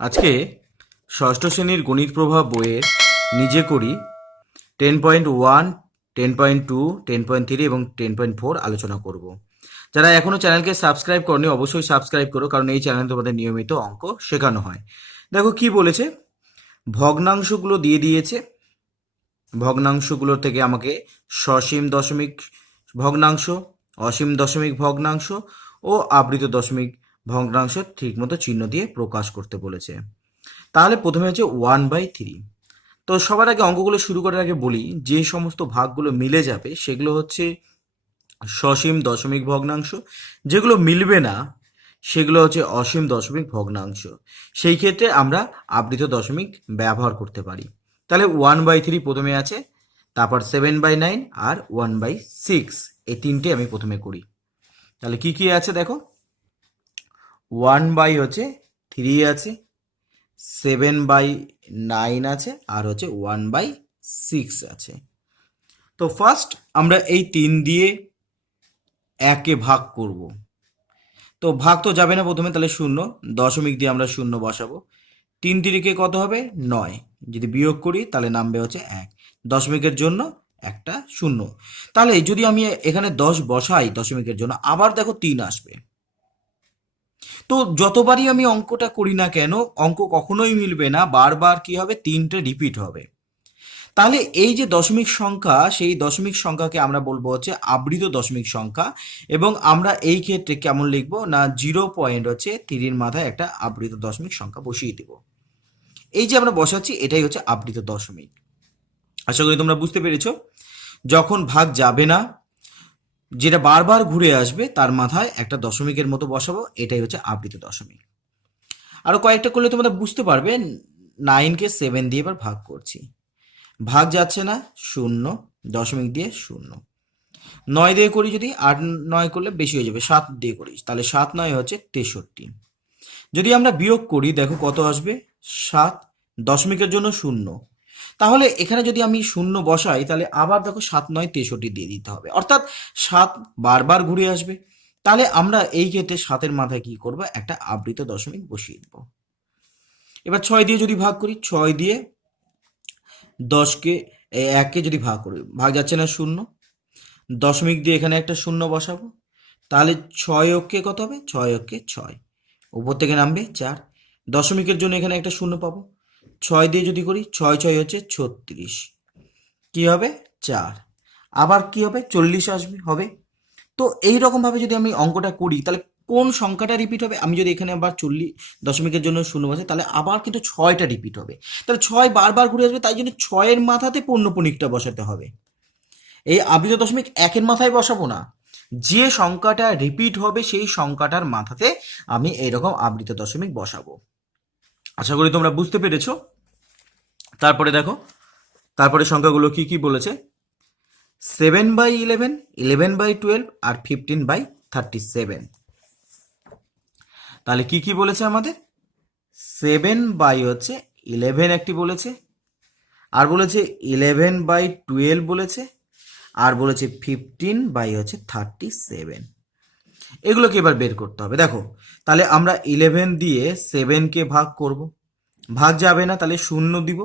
আজকে ষষ্ঠ শ্রেণীর গণিত প্রভাব বইয়ের নিজে করি 10.1, 10.2, 10.3 এবং 10.4 আলোচনা করব। যারা এখনও চ্যানেলকে সাবস্ক্রাইব করনি অবশ্যই সাবস্ক্রাইব করো, কারণ এই চ্যানেলে তোমাদের নিয়মিত অঙ্ক শেখানো হয়। দেখো কি বলেছে, ভগ্নাংশগুলো দিয়ে দিয়েছে। ভগ্নাংশগুলোর থেকে আমাকে সসীম দশমিক ভগ্নাংশ, অসীম দশমিক ভগ্নাংশ ও আবৃত দশমিক ভগ্নাংশ ঠিকমতো চিহ্ন দিয়ে প্রকাশ করতে বলেছে। তাহলে প্রথমে হচ্ছে 1/3। তো সবার আগে অঙ্কগুলো শুরু করার আগে বলি, যে সমস্ত ভাগগুলো মিলে যাবে সেগুলো হচ্ছে সসীম দশমিক ভগ্নাংশ, যেগুলো মিলবে না সেগুলো হচ্ছে অসীম দশমিক ভগ্নাংশ। সেই ক্ষেত্রে আমরা আবৃত দশমিক ব্যবহার করতে পারি। তাহলে 1/3 প্রথমে আছে, তারপর 7/9 আর 1/6, এই তিনটে আমি প্রথমে করি। তাহলে কি কি আছে দেখো, 1/3 আছে, 7/9 আছে, আর হচ্ছে 1/6 আছে। তো ফার্স্ট আমরা এই 3 দিয়ে একে ভাগ করব। তো ভাগ তো যাবে না প্রথমে, তাহলে শূন্য, দশমিক দিয়ে আমরা শূন্য বসাবো। 3 তিরিকে কত হবে? 9। যদি বিয়োগ করি তাহলে নামবে হচ্ছে 1, দশমিকের জন্য একটা শূন্য। তাহলে যদি আমি এখানে 10 বসাই দশমিকের জন্য, আবার দেখো 3 আসবে। তো যতবারই আমি অঙ্কটা করি না কেন, অঙ্ক কখনোই মিলবে না, বারবার কি হবে? 3টে রিপিট হবে। তাহলে এই যে দশমিক সংখ্যা, সেই দশমিক সংখ্যাকে আমরা বলবো হচ্ছে আবৃত দশমিক সংখ্যা। এবং আমরা এই ক্ষেত্রে কেমন লিখবো না, 0.3 মাথায় একটা আবৃত দশমিক সংখ্যা বসিয়ে দেব। এই যে আমরা বসাচ্ছি এটাই হচ্ছে আবৃত দশমিক। আশা করি তোমরা বুঝতে পেরেছো। যখন ভাগ যাবে না, যেটা বারবার ঘুরে আসবে, তার মাথায় একটা দশমিকের মতো বসাবো, এটাই হচ্ছে আবৃত দশমিক। আরো কয়েকটা করলে তোমরা বুঝতে পারবে। 9কে 7 দিয়ে এবার ভাগ করছি, ভাগ যাচ্ছে না, শূন্য, দশমিক দিয়ে শূন্য। 9 দিয়ে করি, যদি 8-9 করলে বেশি হয়ে যাবে, 7 দিয়ে করি, তাহলে 7-9 হচ্ছে 63। যদি আমরা বিয়োগ করি দেখো কত আসবে? 7, দশমিকের জন্য শূন্য। তাহলে এখানে যদি আমি শূন্য বসাই তাহলে আবার দেখো 7-9 63 দিয়ে দিতে হবে, অর্থাৎ 7 বারবার ঘুরে আসবে। তাহলে আমরা এই ক্ষেত্রে 7-এর মাথায় কি করব? একটা আবৃত দশমিক বসিয়ে দেব। এবার 6 দিয়ে যদি ভাগ করি, 6 দিয়ে 10কে 1কে যদি ভাগ করি, ভাগ যাচ্ছে না, শূন্য, দশমিক দিয়ে এখানে একটা শূন্য বসাবো। তাহলে 6 অক্ষে কত হবে? 6 অক্ষে 6, উপর থেকে নামবে 4, দশমিকের জন্য এখানে একটা শূন্য পাবো। 6 দিয়ে যদি করি, 6-6 হচ্ছে 36, কি হবে? 4, আবার কি হবে? 40 হবে। তো এই রকম ভাবে যদি আমি অঙ্কটা করি তাহলে কোন সংখ্যাটা রিপিট হবে? আমি যদি এখানে আবার 40 দশমিকের জন্য শূন্য বসাই তাহলে আবার কিন্তু 6টা রিপিট হবে। তাহলে 6 বারবার ঘুরে আসবে, তাই জন্য 6-এর মাথাতে পূর্ণপণিকটা বসাতে হবে। এই আবৃত দশমিক 1-এর মাথায় বসাবো না, যে সংখ্যাটা রিপিট হবে সেই সংখ্যাটার মাথাতে আমি এইরকম আবৃত দশমিক বসাবো। আশা করি তোমরা বুঝতে পেরেছো। তারপরে দেখো, তারপরে সংখ্যাগুলো কি কি বলেছে, 7/11, 11/12 আর 15/37। তাহলে কি কি বলেছে আমাদের? 7/11 একটি বলেছে, আর বলেছে 11/12 বলেছে, আর বলেছে 15/37। এগুলোকে এবার বের করতে হবে। দেখো, তাহলে আমরা 11 দিয়ে 7কে ভাগ করব, ভাগ যাবে না, তাহলে শূন্য দিব।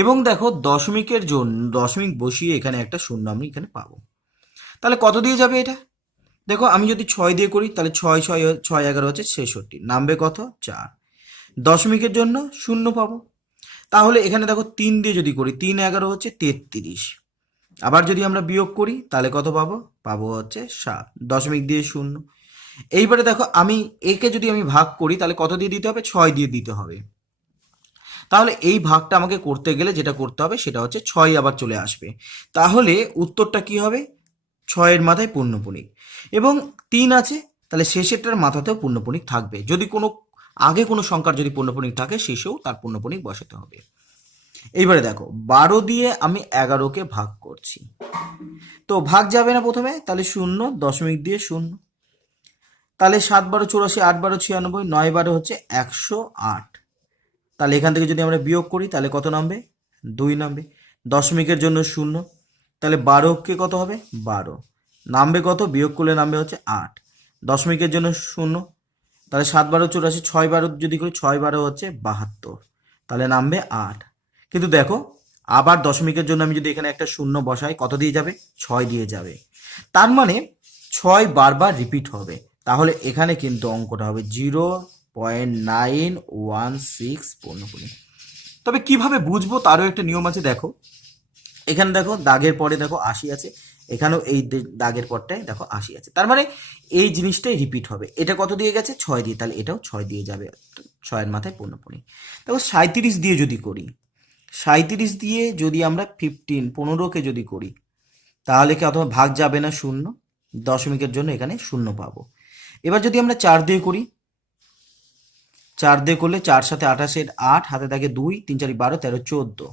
এবং দেখো দশমিকের জন্য দশমিক বসিয়ে এখানে একটা শূন্য আমি এখানে পাবো। তাহলে কত দিয়ে যাবে এটা? দেখো আমি যদি 6 দিয়ে করি তাহলে 6-6-6-11 হচ্ছে 66, নামবে কত? 4, দশমিকের জন্য শূন্য পাবো। তাহলে এখানে দেখো 3 দিয়ে যদি করি, 3-11 হচ্ছে 33, আবার যদি আমরা বিয়োগ করি তাহলে কত পাবো? পাবো হচ্ছে 7, দশমিক দিয়ে শূন্য। এইবারে দেখো আমি একে যদি আমি ভাগ করি তাহলে কত দিয়ে দিতে হবে? 6 দিয়ে দিতে হবে। তাহলে এই ভাগটা আমাকে করতে গেলে যেটা করতে হবে সেটা হচ্ছে 6 আবার চলে আসবে। তাহলে উত্তরটা কি হবে? 6-এর মাথায় পূর্ণপণিক, এবং 3 আছে, তাহলে শেষেরটার মাথাতেও পূর্ণপণিক থাকবে। যদি কোনো আগে কোনো সংখ্যার যদি পূর্ণপণিক থাকে শেষেও তার পূর্ণপণিক বসাতে হবে। এইবারে দেখো 12 দিয়ে আমি 11কে ভাগ করছি, তো ভাগ যাবে না প্রথমে, তাহলে শূন্য, দশমিক দিয়ে শূন্য। তাহলে 7-12-84, 8-12-96, 9-12 হচ্ছে 108। তাহলে এখান থেকে যদি আমরা বিয়োগ করি তাহলে কত নামবে? 2 নামবে, দশমিকের জন্য শূন্য। তাহলে 12কে কত হবে? 12, নামবে কত? বিয়োগ করলে নামবে হচ্ছে 8, দশমিকের জন্য শূন্য, তাহলে 7 × 12 = 84, 6 × 12 যদি করি 6 × 12 হচ্ছে 72, তাহলে নামবে 8। কিন্তু দেখো আবার দশমিকের জন্য আমি যদি এখানে একটা শূন্য বসাই কত দিয়ে যাবে? 6 দিয়ে যাবে। তার মানে 6 বারবার রিপিট হবে, তাহলে এখানে কিন্তু অঙ্কটা হবে 0.916 পূর্ণপূর্ণি। তবে কিভাবে বুঝবো তারও একটা নিয়ম আছে। দেখো এখানে দেখো দাগের পরে দেখো 80 আছে, এখানেও এই দাগের পরটায় দেখো 80 আছে, তার মানে এই জিনিসটাই রিপিট হবে। এটা কত দিয়ে গেছে? 6 দিয়ে, তাহলে এটাও 6 দিয়ে যাবে, 6-এর মাথায় পূর্ণপূর্ণি। দেখো 37 দিয়ে যদি করি, 37 দিয়ে যদি আমরা 15কে যদি করি তাহলে কি অথবা ভাগ যাবে না শূন্য, দশমিকের জন্য এখানে শূন্য পাবো। এবার যদি আমরা 4 দিয়ে করি, 4 দিয়ে করলে 4 সাথে 28, 8 হাতে থাকে 2, 3 4 12, 13 14,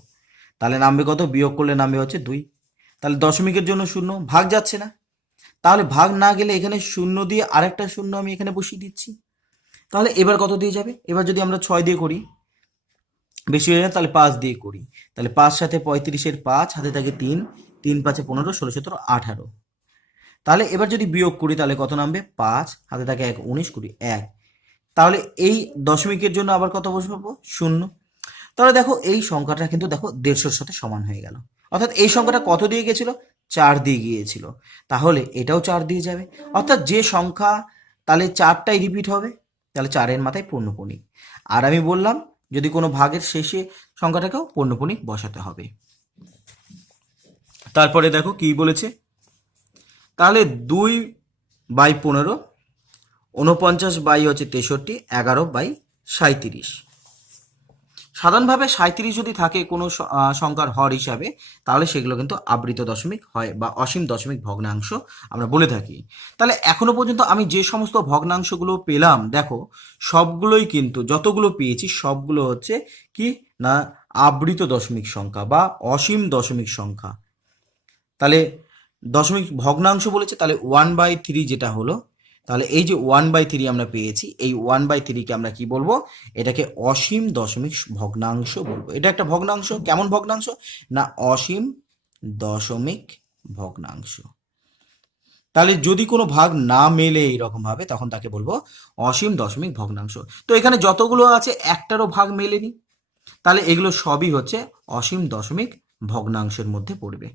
তাহলে নামবে কত? বিয়োগ করলে নামবে হচ্ছে 2। তাহলে দশমিকের জন্য শূন্য, ভাগ যাচ্ছে না, তাহলে ভাগ না গেলে এখানে শূন্য দিয়ে আরেকটা শূন্য আমি এখানে বসিয়ে দিচ্ছি। তাহলে এবার কত দিয়ে যাবে? এবার যদি আমরা 6 দিয়ে করি, বেশি হয়ে যায়, তাহলে 5 দিয়ে করি, তাহলে 5 সাথে 35, 5 হাতে থাকে 3, 3 5 15, 16 17 18, তাহলে এবার যদি বিয়োগ করি তাহলে কত নামবে? 5 হাতে থাকে 1, 19 20 1, তাহলে এই দশমিকের জন্য আবার কত বসাবো? শূন্য। তাহলে দেখো এই সংখ্যাটা কিন্তু দেখো 150-র সাথে সমান হয়ে গেল, অর্থাৎ এই সংখ্যাটা কত দিয়ে গেছিল? 4 দিয়ে গিয়েছিল, তাহলে এটাও 4 দিয়ে যাবে। অর্থাৎ যে সংখ্যা তাহলে 4টাই রিপিট হবে, তাহলে 4-এর মাথায় পূর্ণপূর্ণিক। আর আমি বললাম যদি কোনো ভাগের শেষে সংখ্যাটাকেও পূর্ণপূর্ণিক বসাতে হবে। তারপরে দেখো কি বলেছে, তাহলে 2/15, 49/63, 11/37। সাধারণভাবে 37 যদি থাকে কোনো সংখ্যার হর হিসাবে, তাহলে সেগুলো কিন্তু আবৃত দশমিক হয় বা অসীম দশমিক ভগ্নাংশ আমরা বলে থাকি। তাহলে এখনো পর্যন্ত আমি যে সমস্ত ভগ্নাংশগুলো পেলাম দেখো সবগুলোই কিন্তু, যতগুলো পেয়েছি সবগুলো হচ্ছে কি না আবৃত দশমিক সংখ্যা বা অসীম দশমিক সংখ্যা। তাহলে দশমিক ভগ্নাংশ বলেছে, তাহলে 1/3 যেটা হলো, তাহলে এই যে 1/3 আমরা পেয়েছি, এই 1/3কে আমরা কি বলবো? এটাকে অসীম দশমিক ভগ্নাংশ বলবো। এটা একটা ভগ্নাংশ, কেমন ভগ্নাংশ? না অসীম দশমিক ভগ্নাংশ। তাহলে যদি কোনো ভাগ না মেলে এইরকম ভাবে, তখন তাকে বলবো অসীম দশমিক ভগ্নাংশ। তো এখানে যতগুলো আছে একটারও ভাগ মেলেনি, তাহলে এগুলো সবই হচ্ছে অসীম দশমিক ভগ্নাংশের মধ্যে পড়বে।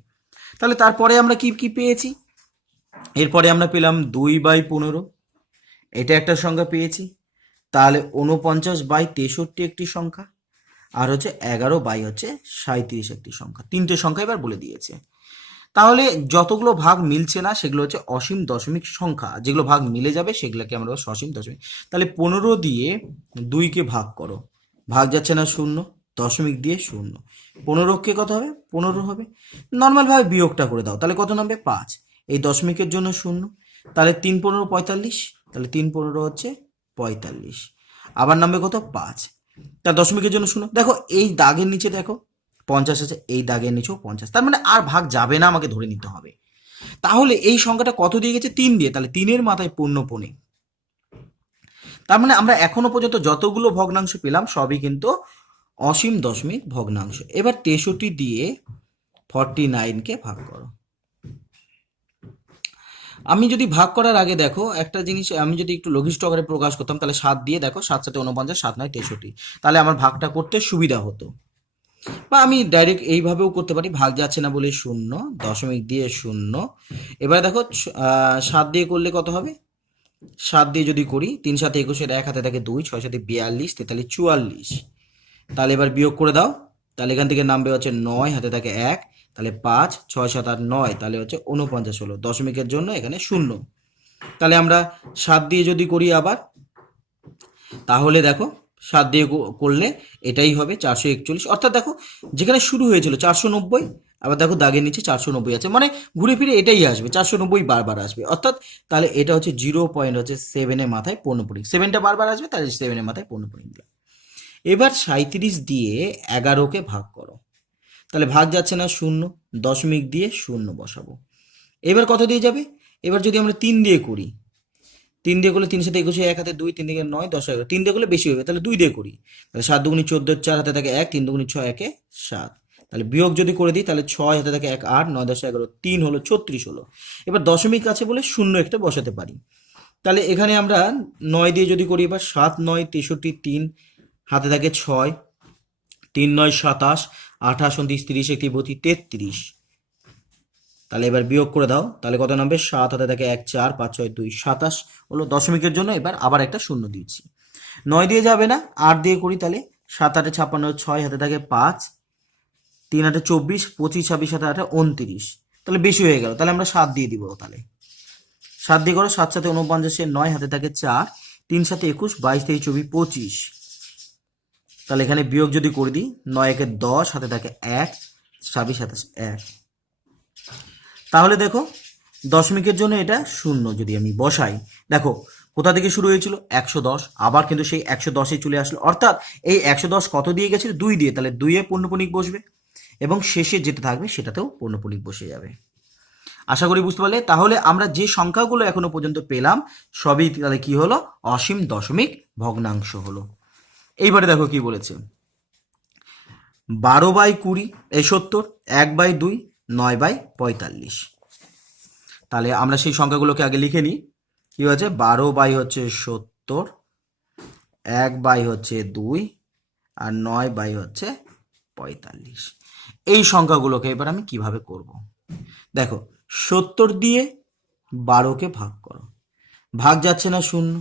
তাহলে তারপরে আমরা কি কি পেয়েছি? এরপরে আমরা পেলাম 2/15, এটা একটা সংখ্যা পেয়েছি। তাহলে 49/63 একটি সংখ্যা, আর হচ্ছে 11/37 একটি সংখ্যা। তিনটে সংখ্যা এবার বলে দিয়েছে। তাহলে যতগুলো ভাগ মিলছে না সেগুলো হচ্ছে অসীম দশমিক সংখ্যা, যেগুলো ভাগ মিলে যাবে সেগুলোকে আমরা সসীম দশমিক। তাহলে 15 দিয়ে 2কে ভাগ করো, ভাগ যাচ্ছে না শূন্য, দশমিক দিয়ে শূন্য, 15কে কত হবে? 15 হবে। নর্মালভাবে বিয়োগটা করে দাও, তাহলে কত নামবে? 5। এই দশমিকের জন্য শূন্য, তাহলে 3 15 45, তাহলে 3 15 হচ্ছে 45, আবার নামবে কত? 5। তার দশমিকের জন্য শূন্য, দেখো এই দাগের নিচে দেখো 50 আছে, এই দাগের নিচেও 50, তার মানে আর ভাগ যাবে না, আমাকে ধরে নিতে হবে। তাহলে এই সংখ্যাটা কত দিয়ে গেছে? 3 দিয়ে, তাহলে 3-এর মাথায় পূর্ণপূর্ণিক। তার মানে আমরা এখনো পর্যন্ত যতগুলো ভগ্নাংশ পেলাম সবই কিন্তু অসীম দশমিক ভগ্নাংশ। এবার 63 দিয়ে 49কে ভাগ করো। আমি যদি ভাগ করার আগে দেখো একটা জিনিস, আমি যদি একটু লঘিষ্ঠ আকারে প্রকাশ করতাম, তাহলে 7 দিয়ে দেখো, 7 7 49, 7 9 63, তাহলে আমার ভাগটা করতে সুবিধা হতো। বা আমি ডাইরেক্ট এইভাবেও করতে পারি, ভাগ যাচ্ছে না বলে শূন্য, দশমিক দিয়ে শূন্য। এবারে দেখো 7 দিয়ে করলে কত হবে? 7 দিয়ে যদি করি, 3 7 21, 1 হাতে থাকে 2, 6 7 42, 43 44, তাহলে এবার বিয়োগ করে দাও, তাহলে এখান থেকে নামবে হচ্ছে 9, হাতে থাকে 1, তাহলে 5 6 7 8 9, তাহলে হচ্ছে 49 হলো, দশমিকের জন্য এখানে শূন্য। তাহলে আমরা 7 দিয়ে যদি করি আবার, তাহলে দেখো 7 দিয়ে করলে এটাই হবে 441, অর্থাৎ দেখো যেখানে শুরু হয়েছিল 490, আবার দেখো দাগের নিচে 490 আছে, মানে ঘুরে ফিরে এটাই আসবে, 490 বারবার আসবে, অর্থাৎ তাহলে এটা হচ্ছে 0.7-এর মাথায় পূর্ণপূর্ণিক। 7টা বারবার আসবে, তাহলে 7-এর মাথায় পূর্ণপূর্ণিক দিলাম। এবার 37 দিয়ে 11কে ভাগ করো, তাহলে ভাগ যাচ্ছে না শূন্য, দশমিক দিয়ে শূন্য বসাবো। এবার কত দিয়ে যাবে? এবার যদি আমরা 3 দিয়ে করি, 3 দিয়ে করলে 3 7 21, 1 হাতে 2, 3 দিকে 9 10 11, 3 দিয়ে করলে বেশি হবে, তাহলে 2 দিয়ে করি, তাহলে 7 2 14, 4 হাতে থাকে 1, 3 2 6 1 7, তাহলে বিয়োগ যদি করে দিই, তাহলে 6 হাতে থাকে 1 8, 9 10 11, 3 হলো 36 হলো। এবার দশমিক আছে বলে শূন্য একটা বসাতে পারি, তাহলে এখানে আমরা 9 দিয়ে যদি করি, এবার 7 9 63, 3 হাতে থাকে 6, 3 9 27, 28 29 30 31 32, 33। তাহলে এবার বিয়োগ করে দাও, তাহলে কত নামবে? 7 হাতে থাকে 1 4 5 6 2 27 হলো। দশমিকের জন্য এবার আবার একটা শূন্য দিয়েছি। 9 দিয়ে যাবে না, 8 দিয়ে করি, তাহলে 7 8 56, 6 হাতে থাকে 5, 3 8 24, 25 26 7 8 29, তাহলে বেশি হয়ে গেল, তাহলে আমরা 7 দিয়ে দিব। তাহলে 7 দিয়ে করো, 7 7 49, 9 হাতে থাকে 4, 3 7 21, 22 23 24 25। তাহলে এখানে বিয়োগ যদি করে দিই, 9 1 10 হাতে থাকে 1, 26 27 1। তাহলে দেখো দশমিকের জন্য এটা শূন্য যদি আমি বসাই, দেখো কোথা থেকে শুরু হয়েছিল? 110, আবার কিন্তু সেই 110-এ চলে আসলো, অর্থাৎ এই 110 কত দিয়ে গেছিল? 2 দিয়ে, তাহলে 2-এ পূর্ণপূর্ণিক বসবে এবং শেষে যেটা থাকবে সেটাতেও পূর্ণপূর্ণিক বসে যাবে। আশা করি বুঝতে পারলে। তাহলে আমরা যে সংখ্যাগুলো এখনো পর্যন্ত পেলাম সবই তাহলে কি হলো? অসীম দশমিক ভগ্নাংশ হলো। এইবারে দেখো কি বলেছে, 12/20 এই 70, 1/2, 9/45। তাহলে আমরা সেই সংখ্যাগুলোকে আগে লিখে নিই। কি হচ্ছে? 12 হচ্ছে 70, 1 হচ্ছে 2 আর 9 হচ্ছে 45। এই সংখ্যাগুলোকে এবার আমি কিভাবে করব? দেখো 70 দিয়ে 12কে ভাগ করো, ভাগ যাচ্ছে না শূন্য,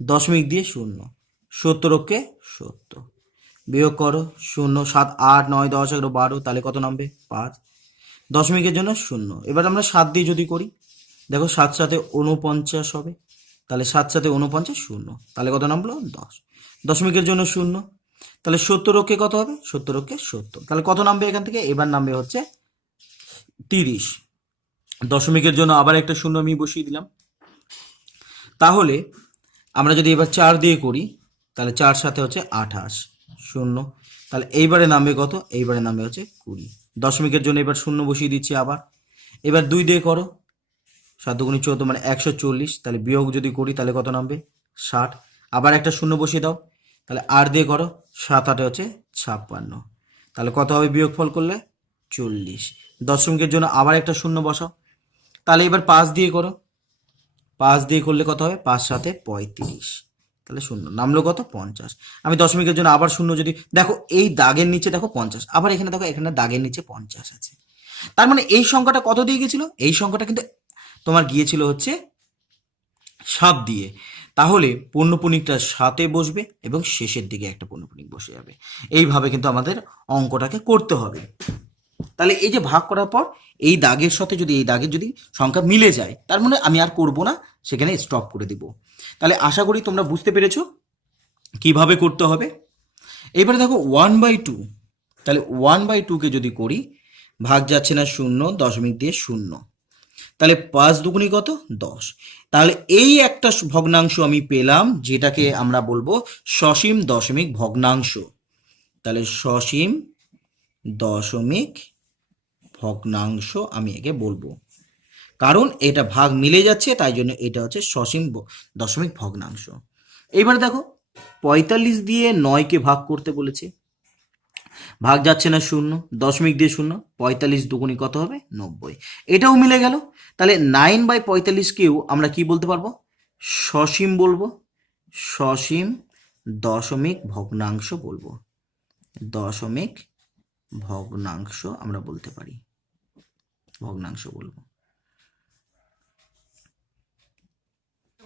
দশমিক দিয়ে শূন্য, 70কে 70 বিয়োগ করো, 0 7 8 9 10 11 12, তাহলে কত নামবে? 5। দশমিকের জন্য শূন্য। এবার আমরা 7 দিয়ে যদি করি, দেখো 7 7 49 হবে, তাহলে 7 7 49 শূন্য, তাহলে কত নামলো? 10। দশমিকের জন্য শূন্য, তাহলে 70কে কত হবে? 70কে 70, তাহলে কত নামবে এখান থেকে? এবার নামবে হচ্ছে 30। দশমিকের জন্য আবার একটা শূন্য আমি বসিয়ে দিলাম। তাহলে আমরা যদি এবার 4 দিয়ে করি, তাহলে 4 সাথে হচ্ছে 28 শূন্য, তাহলে এইবারে নামবে কত? এইবারে নামবে হচ্ছে 20। দশমিকের জন্য এবার শূন্য বসিয়ে দিচ্ছি আবার। এবার 2 দিয়ে করো, 7 দুগুণে 14 মানে 140, তাহলে বিয়োগ যদি করি তাহলে কত নামবে? 60। আবার একটা শূন্য বসিয়ে দাও, তাহলে 8 দিয়ে করো, 7 8 হচ্ছে 56, তাহলে কত হবে বিয়োগফল করলে? 40। দশমিকের জন্য আবার একটা শূন্য বসাও, তাহলে এবার 5 দিয়ে করো, 5 দিয়ে করলে কত হবে? 5 7 35, তাহলে শূন্য নামলো কত? 50। আমি দশমিকের জন্য আবার শূন্য যদি, দেখো এই দাগের নিচে দেখো 50, আবার এখানে দেখো এখানে দাগের নিচে 50 আছে, তার মানে এই সংখ্যাটা কত দিয়ে গেছিল? এই সংখ্যাটা কিন্তু তোমার গিয়েছিল হচ্ছে 7 দিয়ে। তাহলে পূর্ণপূর্ণিকটা 7-এ বসবে এবং শেষের দিকে একটা পূর্ণপূর্ণিক বসে যাবে। এইভাবে কিন্তু আমাদের অঙ্কটাকে করতে হবে। তাহলে এই যে ভাগ করার পর এই দাগের সাথে যদি এই দাগের যদি সংখ্যা মিলে যায়, তার মানে আমি আর করব না, সেখানে স্টপ করে দিব। তাহলে আশা করি তোমরা বুঝতে পেরেছো কিভাবে করতে হবে। এবারে দেখো 1/2, তাহলে 1/2কে যদি করি, ভাগ যাচ্ছে না শূন্য, দশমিক দিয়ে শূন্য, তাহলে 5 দুগুণী কত? 10। তাহলে এই একটা ভগ্নাংশ আমি পেলাম, যেটাকে আমরা বলবো সসীম দশমিক ভগ্নাংশ। তাহলে সসীম দশমিক ভগ্নাংশ আমি একে বলবো, কারণ এটা ভাগ মিলে যাচ্ছে, তাই জন্য এটা হচ্ছে সসীম দশমিক ভগ্নাংশ। এইবার দেখো 45 দিয়ে 9কে ভাগ করতে বলেছে, ভাগ যাচ্ছে না শূন্য, দশমিক দিয়ে শূন্য, 45 দুগুণী কত হবে? 90। এটাও মিলে গেল, তাহলে 9/45কেও আমরা কি বলতে পারবো? সসীম বলবো, সসীম দশমিক ভগ্নাংশ বলবো, দশমিক ভগ্নাংশ আমরা বলতে পারি, ভগ্নাংশ বলবো।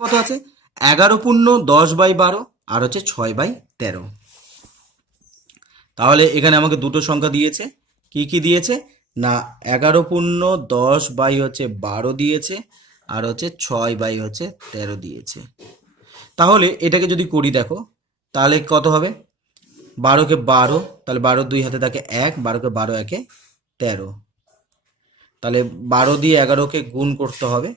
কত আছে? 11/10/12 আর হচ্ছে 6/13। তাহলে এখানে আমাকে দুটো সংখ্যা দিয়েছে। কি কি দিয়েছে? না 11/10/12 দিয়েছে, আর হচ্ছে 6/13 দিয়েছে। তাহলে এটাকে যদি করি, দেখো তাহলে কত হবে? 12কে 12, তাহলে 12 2 হাতে থাকে 1, 12কে 12 1 13, তাহলে 12 দিয়ে 11কে গুণ করতে হবে,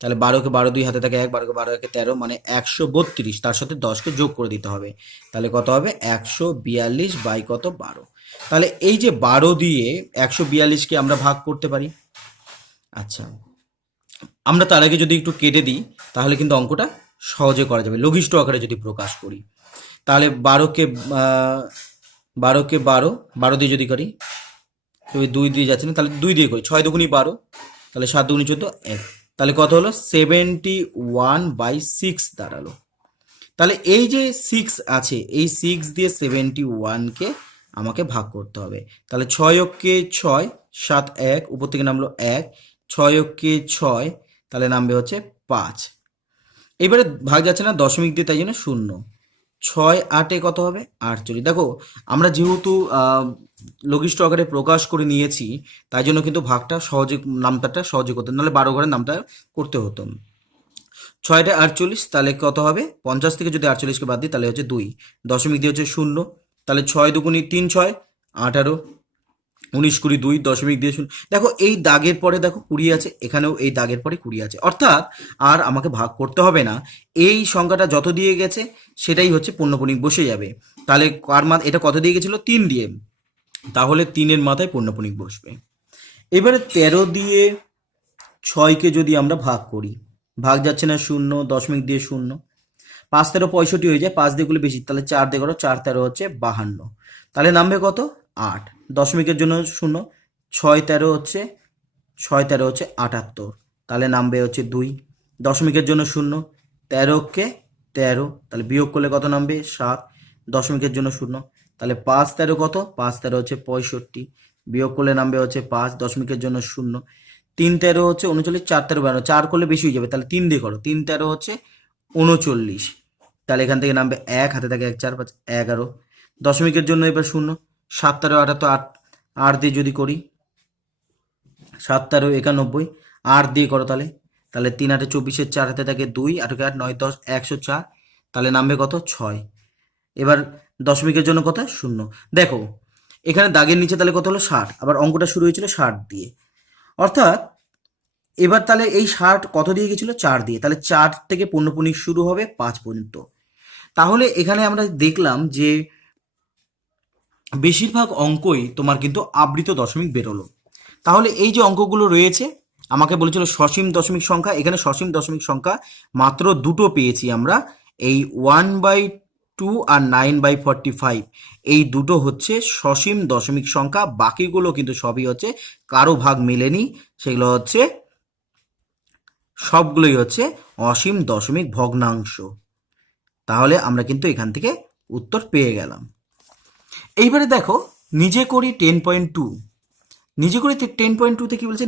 তাহলে 12কে 12 2 হাতে থাকে 1, 12কে 12 1 13 মানে 132, তার সাথে 10কে যোগ করে দিতে হবে, তাহলে কত হবে? 142 বাই কত? 12। তাহলে এই যে 12 দিয়ে 142কে আমরা ভাগ করতে পারি। আচ্ছা, আমরা তার আগে যদি একটু কেটে দিই, তাহলে কিন্তু অঙ্কটা সহজে করা যাবে। লঘিষ্ঠ আকারে যদি প্রকাশ করি, তাহলে 12কে 12 দিয়ে যদি করি, ওই 2 দিয়ে যাচ্ছে না, তাহলে 2 দিয়ে করি, 6 দুগুণী 12, তাহলে 7 দুগুণী 14 1, তাহলে কত হলো 71/6 দাঁড়ালো। তাহলে এই যে 6 আছে, এই 6 দিয়ে 71কে আমাকে ভাগ করতে হবে। তাহলে 6 অক্ষে 6, 7 1, উপর থেকে নামলো 1, 6 অক্ষে 6, তাহলে নামবে হচ্ছে 5। এবারে ভাগ যাচ্ছে না দশমিক দিয়ে, তাই জন্য 0। 6 8 কত হবে 48। দেখো আমরা যেহেতু লঘিষ্ঠ আকারে প্রকাশ করে নিয়েছি, তাই জন্য কিন্তু ভাগটা সহজে, নামটা সহজে করতে, নাহলে 12 ঘরের নামটা করতে হতো। 6টা 48, তাহলে কত হবে 50 থেকে যদি 48কে বাদ দিই তাহলে হচ্ছে 2, দশমিক দিয়ে হচ্ছে 0। তাহলে 6 দুগুণি 3 6 18, 19 20 2, দশমিক দিয়ে 0। দেখো এই দাগের পরে দেখো 20 আছে, এখানেও এই দাগের পরে 20 আছে, অর্থাৎ আর আমাকে ভাগ করতে হবে না। এই সংখ্যাটা যত দিয়ে গেছে সেটাই হচ্ছে পূর্ণপূর্ণিক বসে যাবে। তাহলে কার মান, এটা কত দিয়ে গেছিল 3 দিয়ে, তাহলে 3-এর মাথায় পূর্ণপূর্ণিক বসবে। এবারে 13 দিয়ে 6কে যদি আমরা ভাগ করি, ভাগ যাচ্ছে না 0, দশমিক দিয়ে 0। 5 13 65 হয়ে যায়, 5 দিয়ে গুলো বেশি, তাহলে 4 দিয়ে করো, 4 13 হচ্ছে 52, তাহলে নামবে কত 8। দশমিকের জন্য 0, 6 13 হচ্ছে 78, তাহলে নামবে হচ্ছে 2। দশমিকের জন্য 0, 13কে 13, তাহলে বিয়োগ করলে কত নামবে 7। দশমিকের জন্য 0, তাহলে 5 13 কত, 5 13 হচ্ছে 65, বিয়োগ করলে নামবে হচ্ছে 5। দশমিকের জন্য 0, 3 13 হচ্ছে 39, 4 13 52, 4 করলে বেশি হয়ে যাবে, তাহলে 3 দিয়ে করো, 3 13 হচ্ছে 39, তাহলে এখান থেকে নামবে 1, হাতে থাকে 1 4 5 11। দশমিকের জন্য এবার 0, 7 13 78, 8 দিয়ে যদি করি 7 13 91, 8 দিয়ে করো, তাহলে তাহলে 3 8 24, 4 হাতে থাকে 2, 8 8 9 10 104, তাহলে নামবে কত 6। এবার দশমিকের জন্য কত 0। দেখো এখানে দাগের নিচে তাহলে কত হলো 60, আবার অঙ্কটা শুরু হয়েছিল 60 দিয়ে, অর্থাৎ এবার তাহলে এই 60 কত দিয়ে গেছিল 4 দিয়ে, তাহলে 4 থেকে পূর্ণপূর্ণিক শুরু হবে 5 পর্যন্ত। তাহলে এখানে আমরা দেখলাম যে বেশিরভাগ অঙ্কই তোমার কিন্তু আবৃত দশমিক বেরোলো। তাহলে এই যে অঙ্কগুলো রয়েছে, আমাকে বলেছিল সসীম দশমিক সংখ্যা, এখানে সসীম দশমিক সংখ্যা মাত্র দুটো পেয়েছি আমরা, এই 1/2 আর 9/45, এই দুটো হচ্ছে সসীম দশমিক সংখ্যা, বাকিগুলো কিন্তু সবই হচ্ছে কারো ভাগ মেলেনি, সেগুলো হচ্ছে সবগুলোই হচ্ছে অসীম দশমিক ভগ্নাংশ। তাহলে আমরা কিন্তু এখান থেকে উত্তর পেয়ে গেলাম। এইবারে দেখো নিজে করি 10.2, নিজে করি 10.2তে কি বলছে,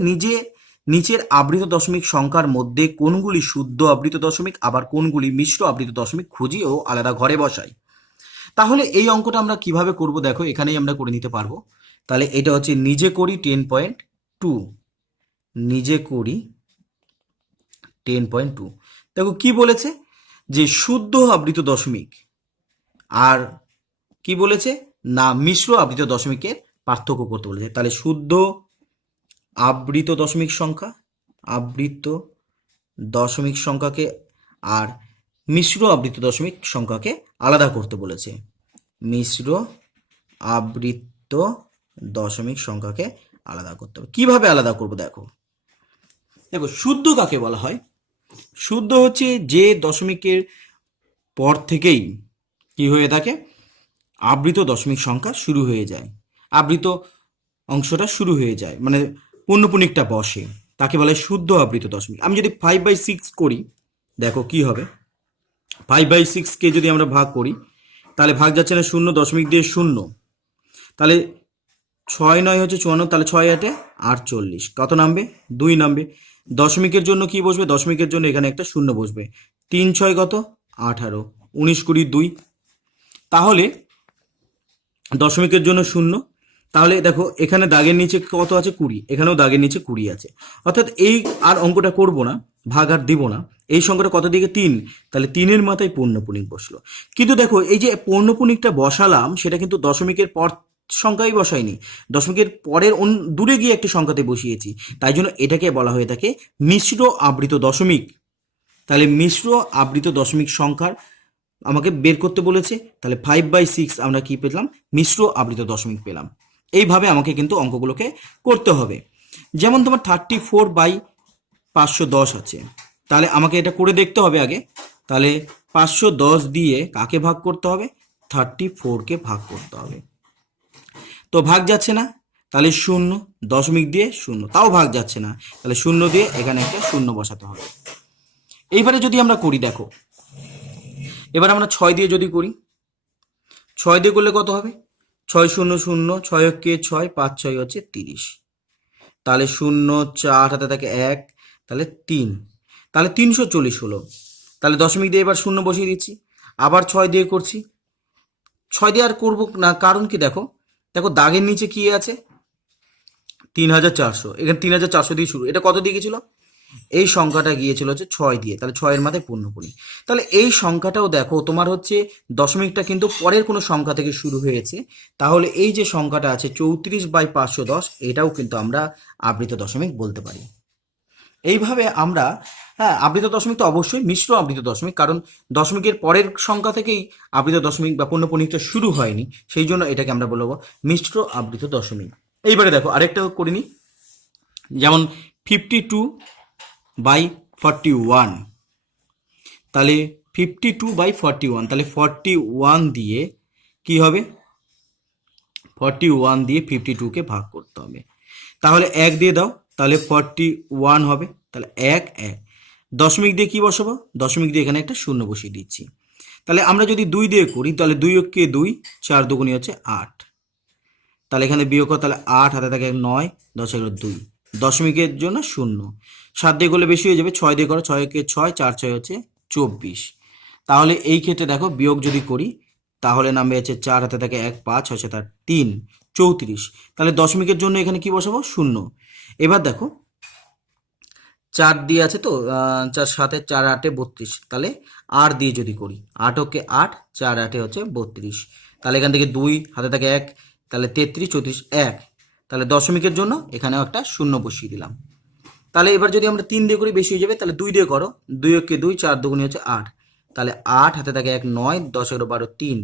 নিচের আবৃত দশমিক সংখ্যার মধ্যে কোনগুলি শুদ্ধ আবৃত দশমিক আবার কোনগুলি মিশ্র আবৃত দশমিক খুঁজি ও আলাদা ঘরে বসাই। তাহলে এই অঙ্কটা আমরা কিভাবে করব, দেখো এখানেই আমরা করে নিতে পারবো। তাহলে এটা হচ্ছে নিজে করি 10.2, নিজে করি 10.2। দেখো কি বলেছে, যে শুদ্ধ আবৃত দশমিক আর কি বলেছে না মিশ্র আবৃত দশমিকের পার্থক্য করতে বলেছে। তাহলে শুদ্ধ আবৃত দশমিক সংখ্যা, আবৃত দশমিক সংখ্যাকে আর মিশ্র আবৃত দশমিক সংখ্যাকে আলাদা করতে বলেছে। মিশ্র আবৃত দশমিক সংখ্যাকে আলাদা করতে হবে। কিভাবে আলাদা করব, দেখো দেখো শুদ্ধ কাকে বলা হয়, শুদ্ধ হচ্ছে যে দশমিকের পর থেকেই কি হয়ে থাকে আবৃত দশমিক সংখ্যা শুরু হয়ে যায়, আবৃত অংশটা শুরু হয়ে যায়, মানে পূর্ণপূর্ণিকটা বসে, তাকে বলা হয় শুদ্ধ আবৃত দশমিক। আমি যদি 5/6 করি, দেখো কি হবে, 5/6কে যদি আমরা ভাগ করি, তাহলে ভাগ যাচ্ছে না 0, দশমিক দিয়ে 0, তাহলে 6 9 হচ্ছে 54, তাহলে 6 8 48, কত নামবে 2 নামবে। দশমিকের জন্য কি বসবে, দশমিকের জন্য এখানে একটা 0 বসবে, 3 6 কত 18, 19 20 2, তাহলে দশমিকের জন্য 0। তাহলে দেখো এখানে দাগের নিচে কত আছে 20, এখানেও দাগের নিচে 20 আছে, অর্থাৎ এই আর অঙ্কটা করব না, ভাগ আর দিব না। এই সংখ্যাটা কত দিকে 3, তাহলে 3-এর মাথায় পূর্ণপূর্ণিক বসলো। কিন্তু দেখো এই যে পূর্ণপূর্ণিকটা বসালাম সেটা কিন্তু দশমিকের পর সংখ্যাই বসাইনি, দশমিকের পরের দূরে গিয়ে একটি সংখ্যাতে বসিয়েছি, তাই জন্য এটাকে বলা হয়ে থাকে মিশ্র আবৃত দশমিক। তাহলে মিশ্র আবৃত দশমিক সংখ্যার আমাকে বের করতে বলেছে, তাহলে 5/6 আমরা কি পেলাম, মিশ্র আবৃত দশমিক পেলাম। এইভাবে আমাকে কিন্তু অঙ্কগুলোকে করতে হবে। যেমন তোমার 34/510 আছে, তাহলে আমাকে এটা করে দেখতে হবে আগে। তাহলে 510 দিয়ে কাকে ভাগ করতে হবে, 34কে ভাগ করতে হবে। তো ভাগ যাচ্ছে না, তাহলে শূন্য, দশমিক দিয়ে শূন্য, তাও ভাগ যাচ্ছে না, তাহলে শূন্য দিয়ে এখানে একটা শূন্য বসাতে হবে। এইবারে যদি আমরা করি, দেখো এবার আমরা 6 দিয়ে যদি করি, 6 দিয়ে করলে কত হবে? 6 শূন্য শূন্য, 6 কে 6, 5 6 হচ্ছে 30, তাহলে শূন্য, 4 হাতে থাকে 1, তাহলে 3, তাহলে 340 হলো। তাহলে দশমিক দিয়ে এবার শূন্য বসিয়ে দিচ্ছি, আবার 6 দিয়ে করছি। 6 দিয়ে আর করবো না, কারণ কি দেখো, দেখো দাগের নিচে কি আছে? 3400, এখানে 3400 দিয়ে শুরু, এটা কত দিয়ে গেছিল? এই সংখ্যাটা গিয়েছিল হচ্ছে 6 দিয়ে, তাহলে 6 এর মাথায় পূর্ণপূর্ণ। তাহলে এই সংখ্যাটাও দেখো তোমার হচ্ছে দশমিকটা কিন্তু পরের কোনো সংখ্যা থেকে শুরু হয়েছে, তাহলে এই যে সংখ্যাটা আছে 34/510, এটাও কিন্তু আমরা আবৃত দশমিক বলতে পারি। এইভাবে আমরা, হ্যাঁ, আবৃত দশমিক তো অবশ্যই মিশ্র আবৃত দশমিক, কারণ দশমিকের পরের সংখ্যা থেকেই আবৃত দশমিক বা পূর্ণপূর্ণিকটা শুরু হয়নি, সেই জন্য এটাকে আমরা বলবো মিশ্র আবৃত দশমিক। এইবারে দেখো আরেকটা করিনি, যেমন 52/41, তাহলে 52/41, তাহলে 41 দিয়ে কি হবে? 41 দিয়ে 52কে ভাগ করতে হবে, তাহলে 1 দিয়ে দাও, তাহলে 41 হবে, তাহলে 1 1, দশমিক দিয়ে কি বসাবো? দশমিক দিয়ে এখানে একটা শূন্য বসিয়ে দিচ্ছি। তাহলে আমরা যদি 2 দিয়ে করি, তাহলে 2 কে 2, 4 দুগুণি হচ্ছে 8, তাহলে এখানে বিয়োগ কর, তাহলে 8 হাতে থাকে 9, 10 এগারো 2, দশমিকের জন্য শূন্য। 7 দিয়ে করলে বেশি হয়ে যাবে, 6 দিয়ে করো, 6 কে 6, 4 6 হচ্ছে 24, তাহলে এই ক্ষেত্রে দেখো বিয়োগ যদি করি, তাহলে নামবে হচ্ছে 4 হাতে থাকে 1, 5 হচ্ছে তার 3, 34, তাহলে দশমিকের জন্য এখানে কি বসাবো? শূন্য। এবার দেখো 4 দিয়ে আছে তো, 4 7 4 8 32, তাহলে 8 দিয়ে যদি করি, 8 ওকে 8, 4 8 হচ্ছে 32, তাহলে এখান থেকে 2 হাতে থাকে 1, তাহলে 33 34 1, তাহলে দশমিকের জন্য এখানেও একটা শূন্য বসিয়ে দিলাম। তাহলে এবার যদি আমরা 3 দিয়ে করি বেশি হয়ে যাবে, তাহলে 2 দিয়ে করো, 2 কে 2, 4 দুগুণি হচ্ছে 8, তাহলে 8 হাতে থাকে 1, 9 10 11 12 3,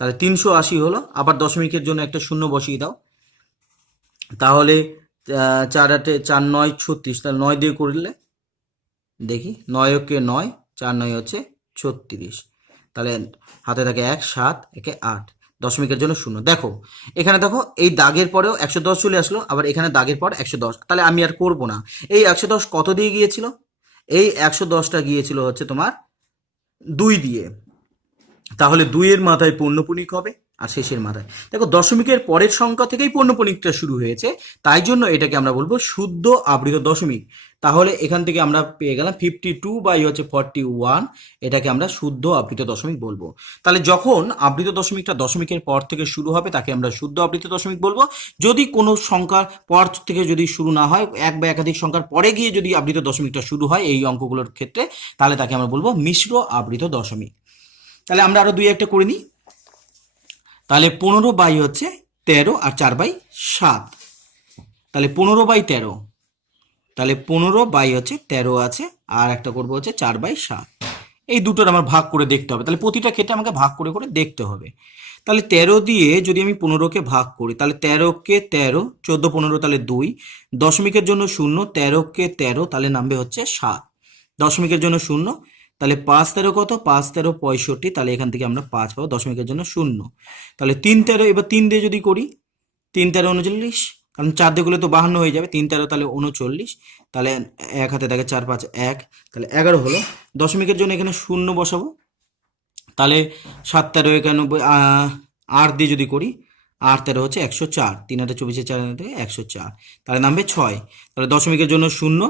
তাহলে 380 হলো। আবার দশমিকের জন্য একটা শূন্য বসিয়ে দাও, তাহলে 4 8 4 9 36, তাহলে 9 দিয়ে করলে দেখি, 9 কে 9, 4 9 হচ্ছে 36, তাহলে হাতে থাকে 1 7 একে 8, দশমিকের জন্য শূন্য। দেখো এখানে দেখো এই দাগের পরেও 110 চলে আসলো, আবার এখানে দাগের পর 110, তাহলে আমি আর করব না। এই 110 কত দিয়ে গিয়েছিল? এই 110টা গিয়েছিল হচ্ছে তোমার 2 দিয়ে, তাহলে 2 এর মাথায় পূর্ণপূর্ণিক হবে, আর শেষের মাথায় দেখো দশমিকের পরের সংখ্যা থেকেই পূর্ণপূর্ণিকটা শুরু হয়েছে, তাই জন্য এটাকে আমরা বলবো শুদ্ধ আবৃত দশমিক। তাহলে এখান থেকে আমরা পেয়ে গেলাম 52/41, এটাকে আমরা শুদ্ধ আবৃত দশমিক বলবো। তাহলে যখন আবৃত দশমিকটা দশমিকের পর থেকে শুরু হবে, তাকে আমরা শুদ্ধ আবৃত দশমিক বলবো। যদি কোনো সংখ্যার পর থেকে যদি শুরু না হয়, এক বা একাধিক সংখ্যার পরে গিয়ে যদি আবৃত দশমিকটা শুরু হয় এই অঙ্কগুলোর ক্ষেত্রে, তাহলে তাকে আমরা বলবো মিশ্র আবৃত দশমিক। তাহলে আমরা আরো 2 একটা করে নিই, তাহলে 15/13 আর 4/7, তাহলে 15/13, তাহলে 15/13 আছে, আর একটা করবো হচ্ছে 4/7, এই দুটোর আমার ভাগ করে দেখতে হবে, তাহলে প্রতিটা ক্ষেত্রে আমাকে ভাগ করে করে দেখতে হবে। তাহলে 13 দিয়ে যদি আমি 15কে ভাগ করি, তাহলে 13 কে 13, 14 15, তাহলে 2, দশমিকের জন্য শূন্য, 13 কে 13, তাহলে নামবে হচ্ছে 7, দশমিকের জন্য শূন্য, তাহলে 5 13 কত? 5 13 65, তাহলে এখান থেকে আমরা 5 পাবো, দশমিকের জন্য শূন্য। তাহলে 3 13, এবার 3 দিয়ে যদি করি, 3 13 39, কারণ 4 দিয়ে করলে তো 52 হয়ে যাবে, 3 13 তাহলে 39, তাহলে এক হাতে থাকে 4 5 1, তাহলে 11 হলো। দশমিকের জন্য এখানে শূন্য বসাবো, তাহলে 7 13 91, 8 দিয়ে যদি করি, 8 13 হচ্ছে 104, 3 হাতে 24 4 থেকে 104, তাহলে নামবে 6, তাহলে দশমিকের জন্য শূন্য,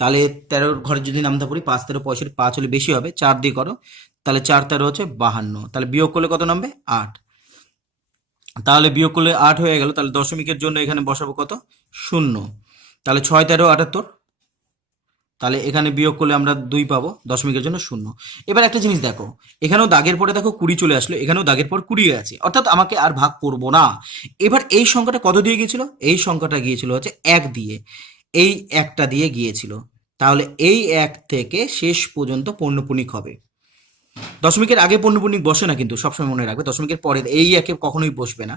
তাহলে 13 ঘরে যদি নামতে পারি, 5 13 65, 5 হলে বেশি হবে, 4 দিয়ে করো, তাহলে 4 13 হচ্ছে 52, তাহলে বিয়োগ করলে কত নামবে? 8, তাহলে বিয়োগ করলে 8 হয়ে গেল, তাহলে দশমিকের জন্য এখানে বসাবো কত? শূন্য, তাহলে 6 13 78, তাহলে এখানে বিয়োগ করলে আমরা 2 পাবো, দশমিকের জন্য শূন্য। এবার একটা জিনিস দেখো, এখানেও দাগের পরে দেখো 20 চলে আসলো, এখানেও দাগের পর 20 আছে, অর্থাৎ আমাকে আর ভাগ করব না। এবার এই সংখ্যাটা কত দিয়ে গিয়েছিল? এই সংখ্যাটা গিয়েছিল হচ্ছে 1 দিয়ে, এই একটা দিয়ে গিয়েছিল, তাহলে এই 1 থেকে শেষ পর্যন্ত পূর্ণপূর্ণিক হবে। দশমিকের আগে পূর্ণপূর্ণিক বসে না, কিন্তু সবসময় মনে রাখবে দশমিকের পরে এই একে কখনোই বসবে না।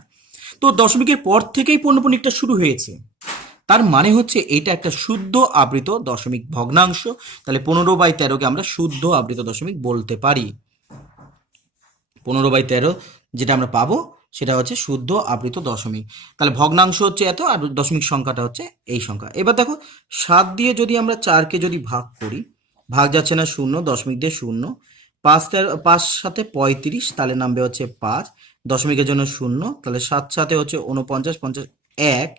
তো দশমিকের পর থেকেই পূর্ণপূর্ণিকটা শুরু হয়েছে, তার মানে হচ্ছে এটা একটা শুদ্ধ আবৃত দশমিক ভগ্নাংশ। তাহলে 15/13কে আমরা শুদ্ধ আবৃত দশমিক বলতে পারি। 15/13 যেটা আমরা পাবো, সেটা হচ্ছে শুদ্ধ আবৃত দশমিক। তাহলে ভগ্নাংশ হচ্ছে এত, আর দশমিক সংখ্যাটা হচ্ছে এই সংখ্যা। এবার দেখো 7 দিয়ে যদি আমরা 4কে যদি ভাগ করি, ভাগ যাচ্ছে না শূন্য, দশমিক দিয়ে শূন্য, 5 সাথে 35, তাহলে নামবে হচ্ছে 5, দশমিকের জন্য শূন্য, তাহলে 7 সাথে হচ্ছে 49, 50 1,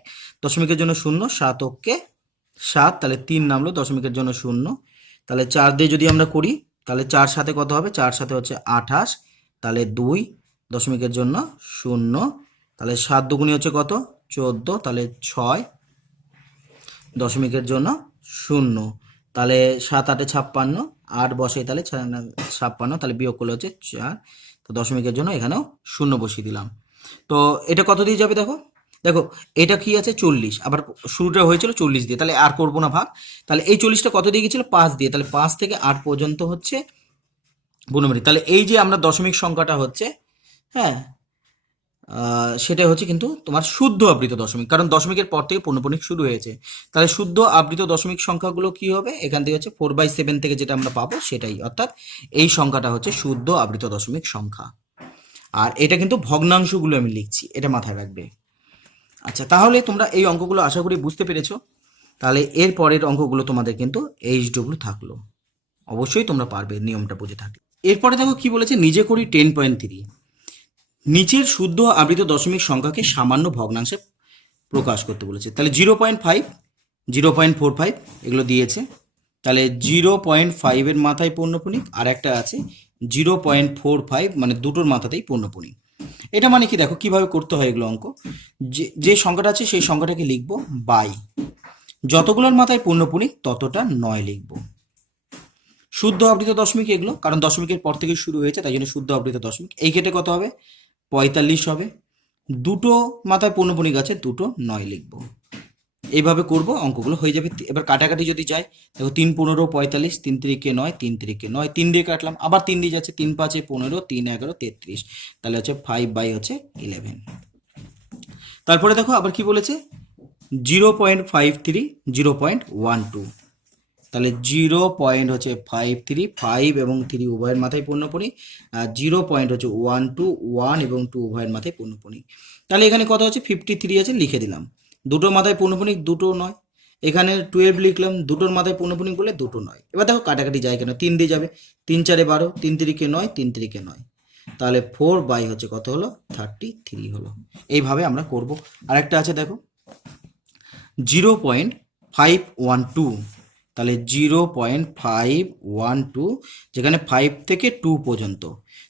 দশমিকের জন্য শূন্য, 7 ওকে 7, তাহলে 3 নামলো, দশমিকের জন্য শূন্য, তাহলে 4 দিয়ে যদি আমরা করি, তাহলে 4 সাথে কত হবে, 4 সাথে হচ্ছে 28, তাহলে 2, দশমিকের জন্য শূন্য, তাহলে 7 দুগুণি হচ্ছে কত 14, তাহলে 6, দশমিকের জন্য শূন্য, তাহলে 7 8 56, 8 বসাই তাহলে 56, তাহলে বিয়োগ করলে হচ্ছে 4, তো দশমিকের জন্য এখানেও শূন্য বসিয়ে দিলাম। তো এটা কত দিয়ে যাবে দেখো, দেখো এটা কি আছে 40, আবার শুরুটা হয়েছিল 40 দিয়ে, তাহলে আর করবো না ভাগ। তাহলে এই 40টা কত দিয়ে গেছিল 5 দিয়ে, তাহলে 5 থেকে 8 পর্যন্ত হচ্ছে গুণমারি। তাহলে এই যে আমরা দশমিক সংখ্যাটা হচ্ছে, হ্যাঁ, সেটা হচ্ছে কিন্তু তোমার শুদ্ধ আবৃত দশমিক, কারণ দশমিকের পর থেকে পূর্ণপণিক শুরু হয়েছে। তাহলে শুদ্ধ আবৃত দশমিক সংখ্যাগুলো কি হবে, এখান থেকে হচ্ছে 4/7 থেকে যেটা আমরা পাবো সেটাই, অর্থাৎ এই সংখ্যাটা হচ্ছে শুদ্ধ আবৃত দশমিক সংখ্যা। আর এটা কিন্তু ভগ্নাংশগুলো আমি লিখছি, এটা মাথায় রাখবে। আচ্ছা, তাহলে তোমরা এই অঙ্কগুলো আশা করি বুঝতে পেরেছো। তাহলে এর পরের অঙ্কগুলো তোমাদের কিন্তু HW থাকলো, অবশ্যই তোমরা পারবে নিয়মটা বুঝে থাকলে। এরপরে দেখো কি বলেছে, নিজে করি 10.3, নিচের শুদ্ধ আবৃত দশমিক সংখ্যাকে সামান্য ভগ্নাংশে প্রকাশ করতে বলেছে। তাহলে 0.5, 0.45 এগুলো দিয়েছে। তাহলে 0.5-এর মাথায় পূর্ণপণিক, আর একটা আছে 0.45, মানে দুটোর মাথাতেই পূর্ণপণিক। এটা মানে কি দেখো কিভাবে করতে হয় এগুলো অঙ্ক, যে সংখ্যাটা আছে সেই সংখ্যাটাকে লিখবো বাই, যতগুলোর মাথায় পূর্ণপণিক ততটা 9 লিখবো। শুদ্ধ আবৃত দশমিক এগুলো, কারণ দশমিকের পর থেকে শুরু হয়েছে, তাই জন্য শুদ্ধ আবৃত দশমিক। এই ক্ষেত্রে কত হবে 45 হবে, দুটো মাথায় পূর্ণপণিক আছে, দুটো 9 লিখবো। এইভাবে করব, অঙ্কগুলো হয়ে যাবে। এবার কাটাকাটি যদি যায়, দেখো 3 15 45, 3 3 9, 3 3 9, 3 দিয়ে কাটলাম, আবার 3 দিয়ে যাচ্ছে, 3 5 15, 3 11 33, তাহলে হচ্ছে 5/11। তারপরে দেখো আবার কি বলেছে, 0.53, 0.12, তাহলে 0.53, 5 এবং 3 উভয়ের মাথায় পূর্ণপণিক, আর 0.12, 1 এবং 2 উভয়ের মাথায় পূর্ণপণিক। তাহলে এখানে কত হচ্ছে 53 আছে, লিখে দিলাম, দুটো মাথায় পূর্ণপণিক, দুটো নয়। এখানে 12 লিখলাম, দুটোর মাথায় পূর্ণপণিক বলে দুটো নয়। এবার দেখো কাটাকাটি যায় কেন, 3 দিয়ে যাবে, 3 4 12, 3 3 9, 3 3 9, তাহলে 4 হচ্ছে কত হলো 33 হলো। এইভাবে আমরা করব। আরেকটা আছে দেখো 0.512, তাহলে 0.512, যেখানে 5 থেকে 2 পর্যন্ত,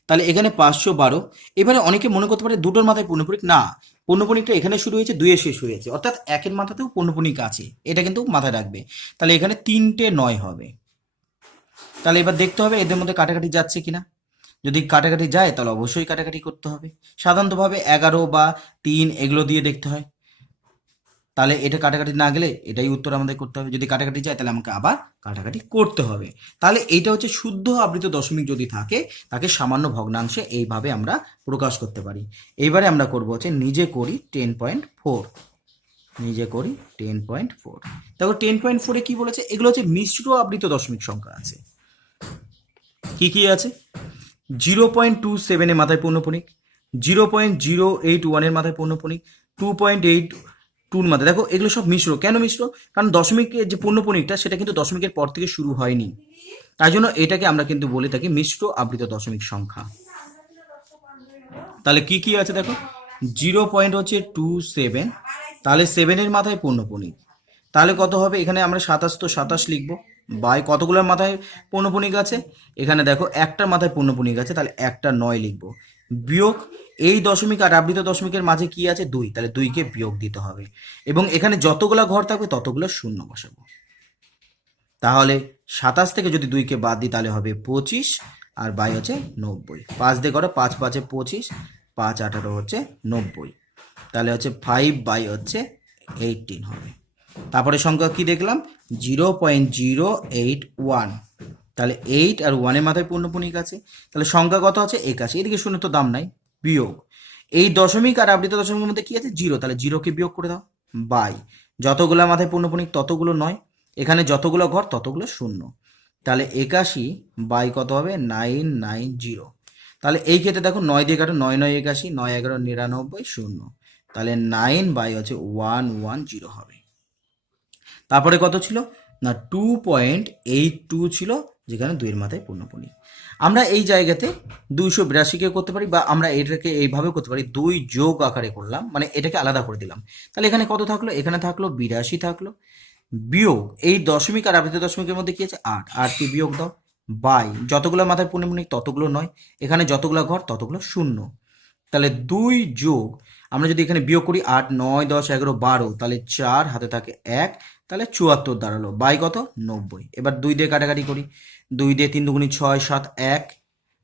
তাহলে এখানে 512। এবারে অনেকে মনে করতে পারে দুটোর মাথায় পূর্ণপণিক, না, পূর্ণপণিকটা এখানে শুরু হয়েছে, 2 শেষ হয়েছে, অর্থাৎ 1-এর মাথাতেও পূর্ণপণিক আছে, এটা কিন্তু মাথায় রাখবে। তাহলে এখানে 3টে 9 হবে। তাহলে এবার দেখতে হবে এদের মধ্যে কাটাকাটি যাচ্ছে কিনা, যদি কাটাকাটি যায় তাহলে অবশ্যই কাটাকাটি করতে হবে। সাধারণতভাবে 11 বা 3 এগুলো দিয়ে দেখতে হয়, তাহলে এটা কাটাকাটি না গেলে এটাই উত্তর আমাদের করতে হবে, যদি কাটাকাটি যায় তাহলে আমাকে আবার কাটাকাটি করতে হবে। তাহলে এইটা হচ্ছে শুদ্ধ আবৃত দশমিক যদি থাকে, তাকে সামান্য ভগ্নাংশে এইভাবে আমরা প্রকাশ করতে পারি। এইবারে আমরা করব হচ্ছে নিজে করি 10.4, নিজে করি 10.4। দেখো 10.4-এ কি বলেছে, এগুলো হচ্ছে মিশ্র আবৃত দশমিক সংখ্যা আছে। কি কি আছে, 0.27-এর মাথায় পূর্ণপণিক, 0.081-এর মাথায় পূর্ণপণিক, 2.82-র মাথায়। দেখো এগুলো সব মিশ্র। কেন মিশ্র, কারণ দশমিকের যে পূর্ণপণিকটা সেটা কিন্তু দশমিকের পর থেকে শুরু হয়নি, তাই জন্য এটাকে আমরা কিন্তু বলে থাকি মিশ্র আবৃত দশমিক সংখ্যা। তাহলে কি কি আছে দেখো, 0.27, তাহলে 7-এর মাথায় পূর্ণপণিক, তাহলে কত হবে, এখানে আমরা 27, তো 27 লিখবো, বাই কতগুলোর মাথায় পূর্ণপণিক আছে, এখানে দেখো একটার মাথায় পূর্ণপণিক আছে, তাহলে একটা 9 লিখবো, বিয়োগ এই দশমিক আর আবৃত দশমিকের মাঝে কি আছে 2, তাহলে 2কে বিয়োগ দিতে হবে, এবং এখানে যতগুলো ঘর থাকবে ততগুলো শূন্য বসাবো। তাহলে 27 থেকে যদি 2কে বাদ দিই তাহলে হবে 25, আর বাই হচ্ছে 90, 5 দিয়ে করো, 5 5 25, 5 18 হচ্ছে 90, তাহলে হচ্ছে 5/18 হবে। তারপরে সংখ্যা কি দেখলাম 0.081, তাহলে 8 আর 1-এর মাথায় পূর্ণপণিক আছে, তাহলে সংখ্যা কত আছে 81, এদিকে শূন্য তো দাম নাই, বিয়োগ এই দশমিক আর আবৃত দশমিকের মধ্যে কি আছে 0, তাহলে 0কে বিয়োগ করে দাও, বাই যতগুলো মাথায় পূর্ণপণিক ততগুলো 9, এখানে যতগুলো ঘর ততগুলো শূন্য, তাহলে 81 বাই কত হবে 990। তাহলে এই ক্ষেত্রে দেখো 9 দিয়ে কাটো, 9 9 81, 9 11 99, 0। তাহলে 9/110 হবে। তারপরে কত ছিল না 2.82 ছিল, যেখানে 2 এর মাথায় পূর্ণপনী। আমরা এই জায়গাতে 282কে করতে পারি, বা আমরা এটাকে এইভাবে করতে পারি, 2 যোগ আকারে করলাম, মানে এটাকে আলাদা করে দিলাম। তাহলে এখানে কত থাকলো, এখানে থাকলো 82 থাকলো, বিয়োগ এই দশমিক আর আবৃত দশমিকের মধ্যে কি আছে 8, 8কে বিয়োগ দাও, বাই যতগুলো মাথায় পূর্ণপনী ততগুলো নয়, এখানে যতগুলো ঘর ততগুলো শূন্য। তাহলে 2 যোগ, আমরা যদি এখানে বিয়োগ করি 8 9 10 11 12, তাহলে 4 হাতে থাকে 1, তাহলে 74 দাঁড়ালো, বাই কত 90। এবার 2 দিয়ে কাটাকাটি করি, 2 দিয়ে 3 দুগুণি 6 7 1,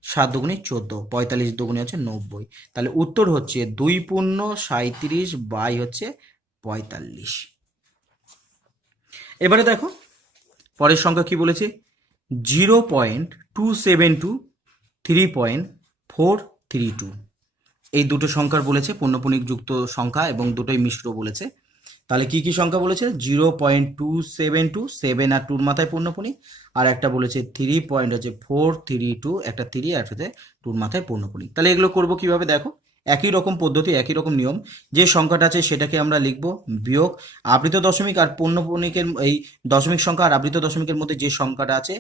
7 দুগুণি 14, 45 দুগুণি হচ্ছে 90। তাহলে উত্তর হচ্ছে 2 পূর্ণ 37 বাই হচ্ছে 45। এবারে দেখো পরের সংখ্যা কি বলেছে, 0.272 3.432, এই দুটো সংখ্যার বলেছে পূর্ণপণিক যুক্ত সংখ্যা, এবং দুটোই মিশ্র বলেছে। তাহলে কি কি সংখ্যা বলেছে, 0.272, 7 আর 2 মাথায় পূর্ণপণিক, আর একটা বলেছে 3.432, একটা 3 আর একটা 2 মাথায় পূর্ণপণিক। তাহলে এগুলো করব কিভাবে, দেখো একই রকম পদ্ধতি, একই রকম নিয়ম। যে সংখ্যাটা আছে সেটাকে আমরা লিখব, বিয়োগ আবৃত দশমিক আর পূর্ণপণিকের এই দশমিক সংখ্যা আর আবৃত দশমিকের মধ্যে যে সংখ্যাটা আছে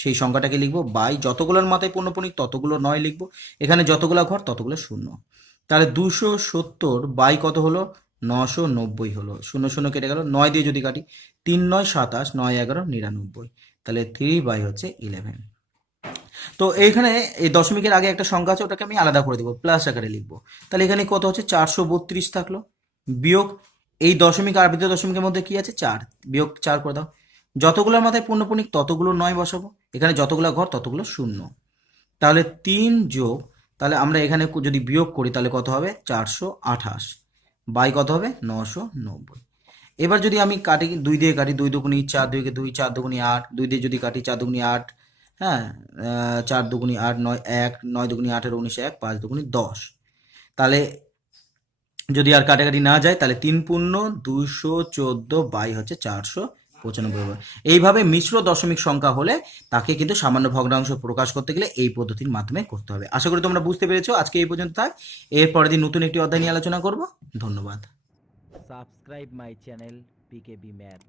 সেই সংখ্যাটাকে লিখবো, বাই যতগুলোর মাথায় পূর্ণপণিক ততগুলো 9 লিখবো, এখানে যতগুলো ঘর ততগুলো শূন্য। তাহলে 270 বাই কত হলো 990 হলো, 0 0 কেটে গেল, 9 দিয়ে যদি কাটি 3 9 27, 9 11 99, তাহলে 3 বাই হচ্ছে 11। তো এইখানে এই দশমিকের আগে একটা সংখ্যা আছে, ওটাকে আমি আলাদা করে দেবো, প্লাস আকারে লিখবো। তাহলে এখানে কত হচ্ছে 432 থাকলো, বিয়োগ এই দশমিক আর আবৃত দশমিকের মধ্যে কি আছে 4, বিয়োগ 4 করে দাও, যতগুলোর মাথায় পূর্ণপণিক ততগুলো 9 বসাবো, এখানে যতগুলো ঘর ততগুলো শূন্য। তাহলে 3 যোগ, তাহলে আমরা এখানে যদি বিয়োগ করি তাহলে কত হবে 428, বাই কত হবে 990। এবার যদি আমি কাটি 2 দিয়ে কাটি, 2 দুগুণি 4, 2 কে 2, 4 দুগুণি 8, 2 দিয়ে যদি কাটি 4 দুগুণি 8, হ্যাঁ 4 দুগুণি 8, 9 1, 9 দুগুণি 8 19 1, 5 দুগুণি 10। তাহলে যদি আর কাটাকাটি না যায় তাহলে 3 পূর্ণ 214 বাই হচ্ছে 495। এইভাবে মিশ্র দশমিক সংখ্যা হলে তাকে কিন্তু সামান্য ভগ্নাংশ প্রকাশ করতে গেলে এই পদ্ধতির মাধ্যমে করতে হবে। আশা করি তোমরা বুঝতে পেরেছো। আজকে এই পর্যন্ত থাক, এর পরের দিন নতুন একটি অধ্যায় নিয়ে আলোচনা করব। ধন্যবাদ। Subscribe my channel PKB Math.